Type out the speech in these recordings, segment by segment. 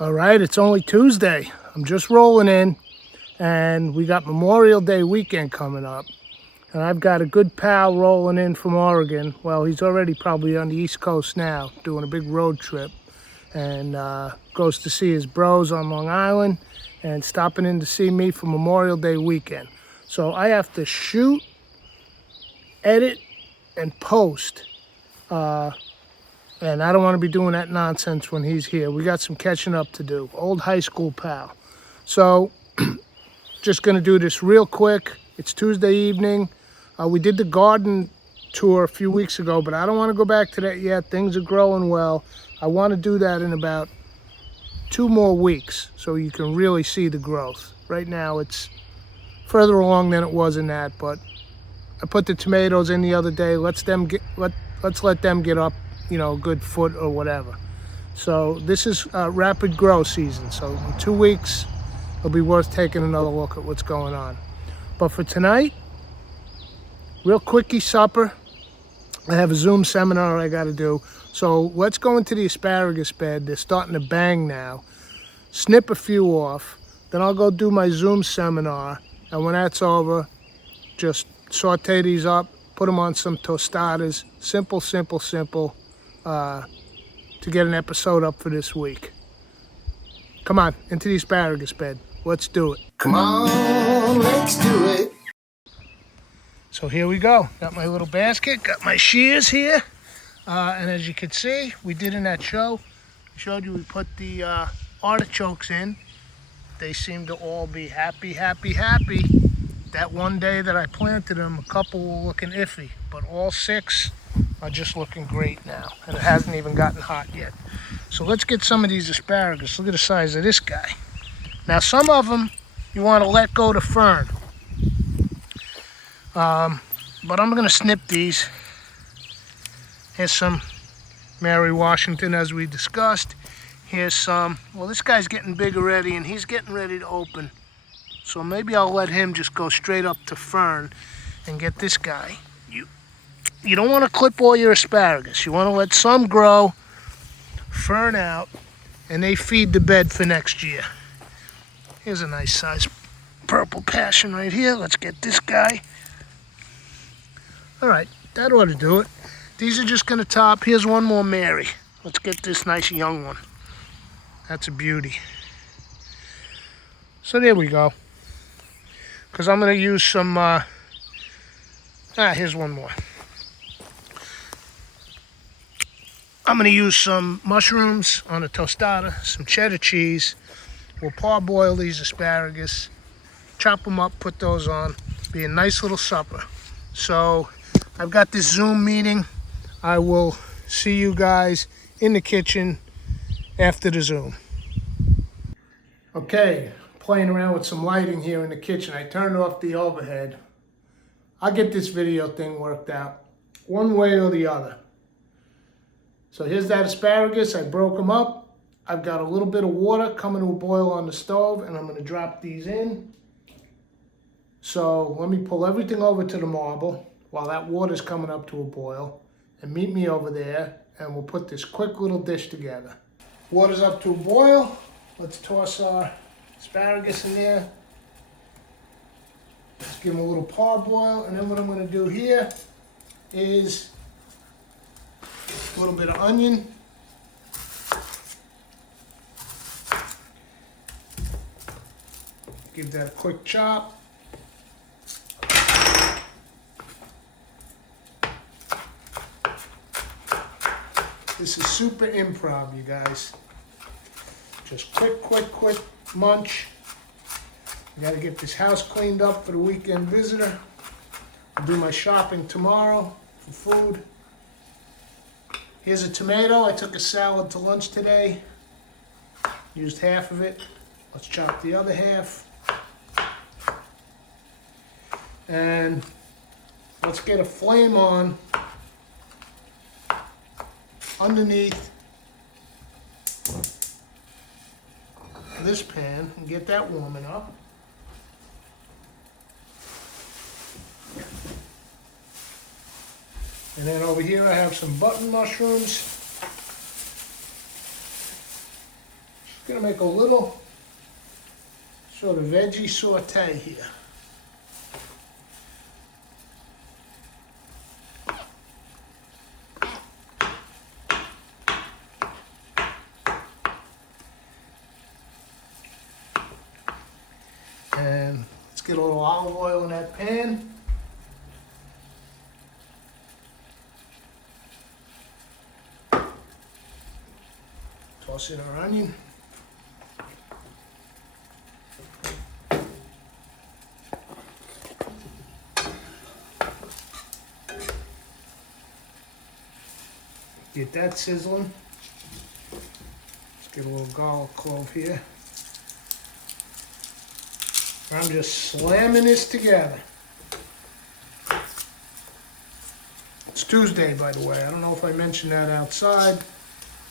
All right, it's only Tuesday. I'm just rolling in, and we got Memorial Day weekend coming up. And I've got a good pal rolling in from Oregon. Well, he's already probably on the East Coast now, doing a big road trip. And goes to see his bros on Long Island and stopping in to see me for Memorial Day weekend. So I have to shoot, edit, and post. And I don't want to be doing that nonsense when he's here. We got some catching up to do. Old high school pal. So just going to do this real quick. It's Tuesday evening. We did the garden tour a few weeks ago, but I don't want to go back to that yet. Things are growing well. I want to do that in about 2 more weeks so you can really see the growth. Right now it's further along than it was in that, but I put the tomatoes in the other day. Let's let them get up, a good foot or whatever. So this is rapid grow season. So in 2 weeks, it'll be worth taking another look at what's going on. But for tonight, real quickie supper. I have a Zoom seminar I got to do. So let's go into the asparagus bed. They're starting to bang now. Snip a few off. Then I'll go do my Zoom seminar. And when that's over, just saute these up, put them on some tostadas. Simple, simple, simple. To get an episode up for this week. Come on, into the asparagus bed. Let's do it. Come on, let's do it. So here we go. Got my little basket, got my shears here. And as you can see, we did in that show. I showed you we put the artichokes in. They seem to all be happy, happy, happy. That one day that I planted them, a couple were looking iffy, but all 6 are just looking great now. And it hasn't even gotten hot yet. So let's get some of these asparagus. Look at the size of this guy. Now some of them you want to let go to fern. But I'm going to snip these. Here's some Mary Washington as we discussed. Here's some, well, this guy's getting big already and he's getting ready to open. So maybe I'll let him just go straight up to fern and get this guy. You don't want to clip all your asparagus. You want to let some grow, fern out, and they feed the bed for next year. Here's a nice size purple passion right here. Let's get this guy. All right, that ought to do it. These are just going to top. Here's one more Mary. Let's get this nice young one. That's a beauty. So there we go. Because I'm going to use some, here's one more. I'm going to use some mushrooms on a tostada, some cheddar cheese. We'll parboil these asparagus, chop them up, put those on. Be a nice little supper. So I've got this Zoom meeting. I will see you guys in the kitchen after the Zoom. Okay, playing around with some lighting here in the kitchen. I turned off the overhead. I'll get this video thing worked out one way or the other. So here's that asparagus. I broke them up. I've got a little bit of water coming to a boil on the stove, and I'm going to drop these in. So let me pull everything over to the marble while that water's coming up to a boil, and meet me over there, and we'll put this quick little dish together. Water's up to a boil. Let's toss our asparagus in there. Let's give them a little parboil, and then what I'm going to do here is a little bit of onion. Give that a quick chop. This is super improv, you guys. Just quick munch. I gotta get this house cleaned up for the weekend visitor. I'll do my shopping tomorrow for food. Here's a tomato. I took a salad to lunch today. Used half of it. Let's chop the other half. And let's get a flame on underneath this pan and get that warming up. And then over here I have some button mushrooms. Gonna make a little sort of veggie saute here. And let's get a little olive oil in that pan. Toss in our onion. Get that sizzling. Let's get a little garlic clove here. I'm just slamming this together. It's Tuesday, by the way. I don't know if I mentioned that outside.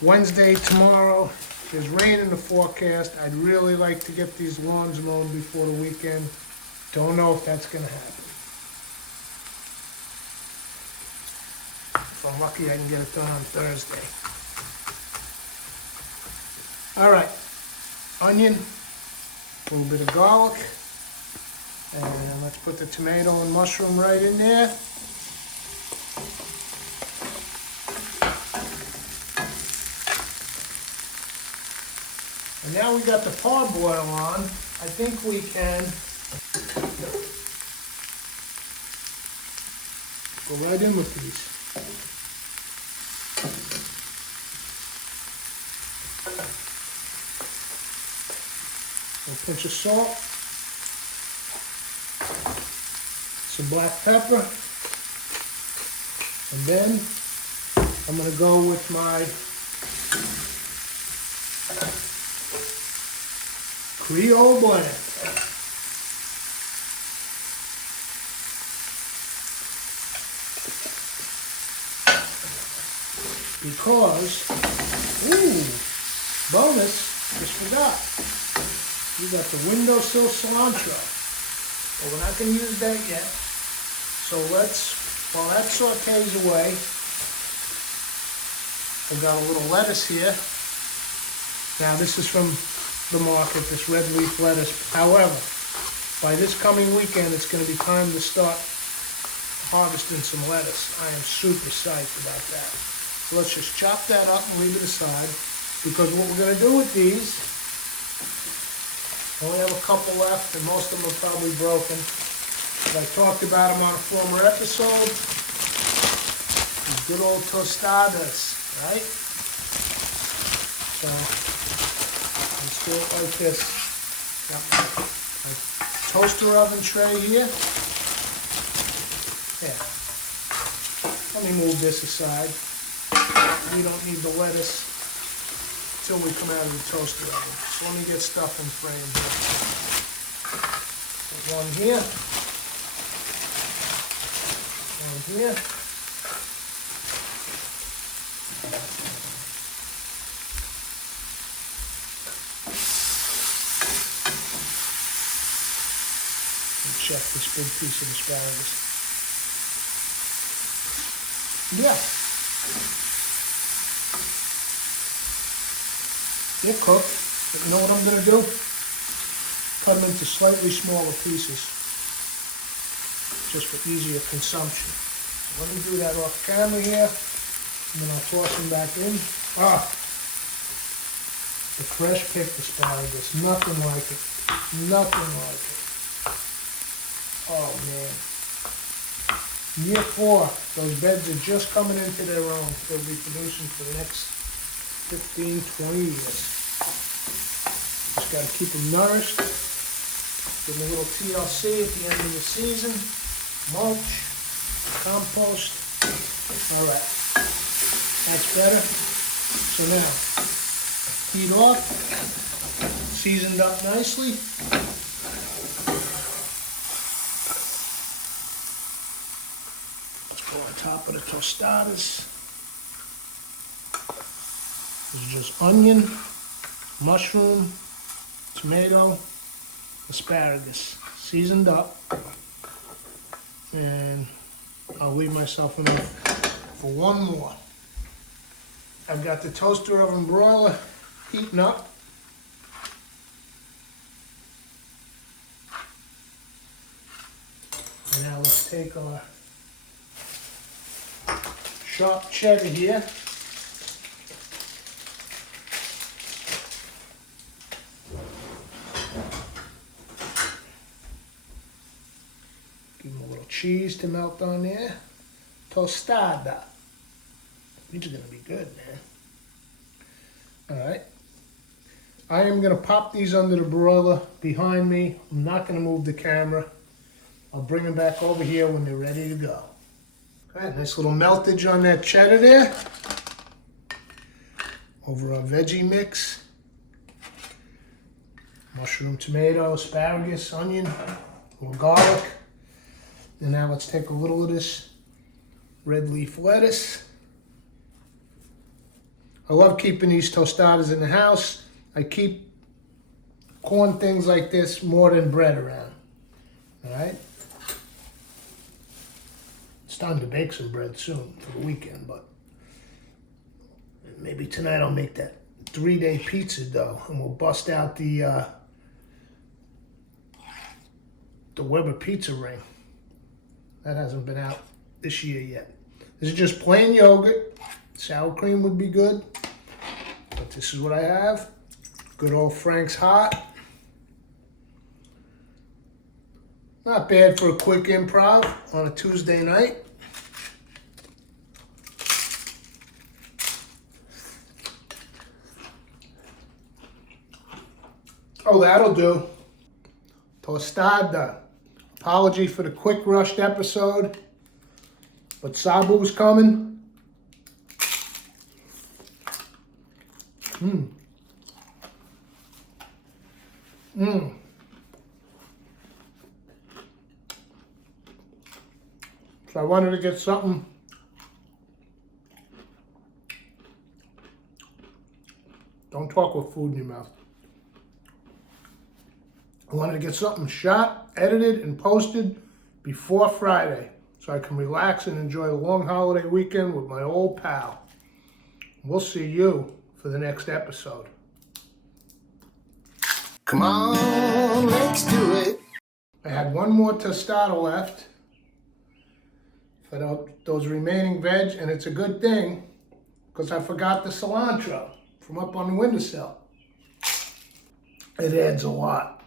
Wednesday, tomorrow, there's rain in the forecast. I'd really like to get these lawns mowed before the weekend. Don't know if that's gonna happen. If I'm lucky, I can get it done on Thursday. All right, onion, a little bit of garlic, and let's put the tomato and mushroom right in there. And now we got the parboil on. I think we can go right in with these. A pinch of salt, some black pepper, and then I'm going to go with my Creole blend. Because, ooh, bonus, just forgot. We got the windowsill cilantro. But we're not going to use that yet. So let's, while that sautés away, I've got a little lettuce here. Now this is from the market, this red leaf lettuce. However, by this coming weekend, it's going to be time to start harvesting some lettuce. I am super psyched about that. So let's just chop that up and leave it aside. Because what we're going to do with these, I only have a couple left, and most of them are probably broken. But I talked about them on a former episode. These good old tostadas, right? So let's do it like this. Got my toaster oven tray here. Yeah. Let me move this aside. We don't need the lettuce until we come out of the toaster oven. So let me get stuff in frame here. Put one here. One here. Check this big piece of asparagus. Yeah. They're cooked, but you know what I'm going to do? Cut them into slightly smaller pieces, just for easier consumption. So let me do that off camera here, and then I'll toss them back in. Ah, the fresh picked asparagus, nothing like it, nothing like it. Oh man. Year 4, those beds are just coming into their own. They'll be producing for the next 15, 20 years. Just got to keep them nourished. Give them a little TLC at the end of the season. Mulch, compost. All right. That's better. So now, heat off. Seasoned up nicely. On top of the tostadas. This is just onion, mushroom, tomato, asparagus, seasoned up. And I'll leave myself enough for one more. I've got the toaster oven broiler heating up. Now let's take our sharp cheddar here. Give them a little cheese to melt on there. Tostada. These are gonna be good, man. All right. I am gonna pop these under the broiler behind me. I'm not gonna move the camera. I'll bring them back over here when they're ready to go. All right, nice little meltage on that cheddar there. Over our veggie mix. Mushroom, tomato, asparagus, onion, a little garlic. And now let's take a little of this red leaf lettuce. I love keeping these tostadas in the house. I keep corn things like this more than bread around. All right? It's time to bake some bread soon for the weekend, but maybe tonight I'll make that 3-day pizza dough and we'll bust out the Weber pizza ring. That hasn't been out this year yet. This is just plain yogurt. Sour cream would be good, but this is what I have. Good old Frank's Hot. Not bad for a quick improv on a Tuesday night. Oh, that'll do. Tostada. Apology for the quick rushed episode, but Sabu's coming. So I wanted to get something don't talk with food in your mouth. I wanted to get something shot, edited, and posted before Friday so I can relax and enjoy a long holiday weekend with my old pal. We'll see you for the next episode. Come on, let's do it. I had one more tostada left for those remaining veg, and it's a good thing because I forgot the cilantro from up on the windowsill. It adds a lot.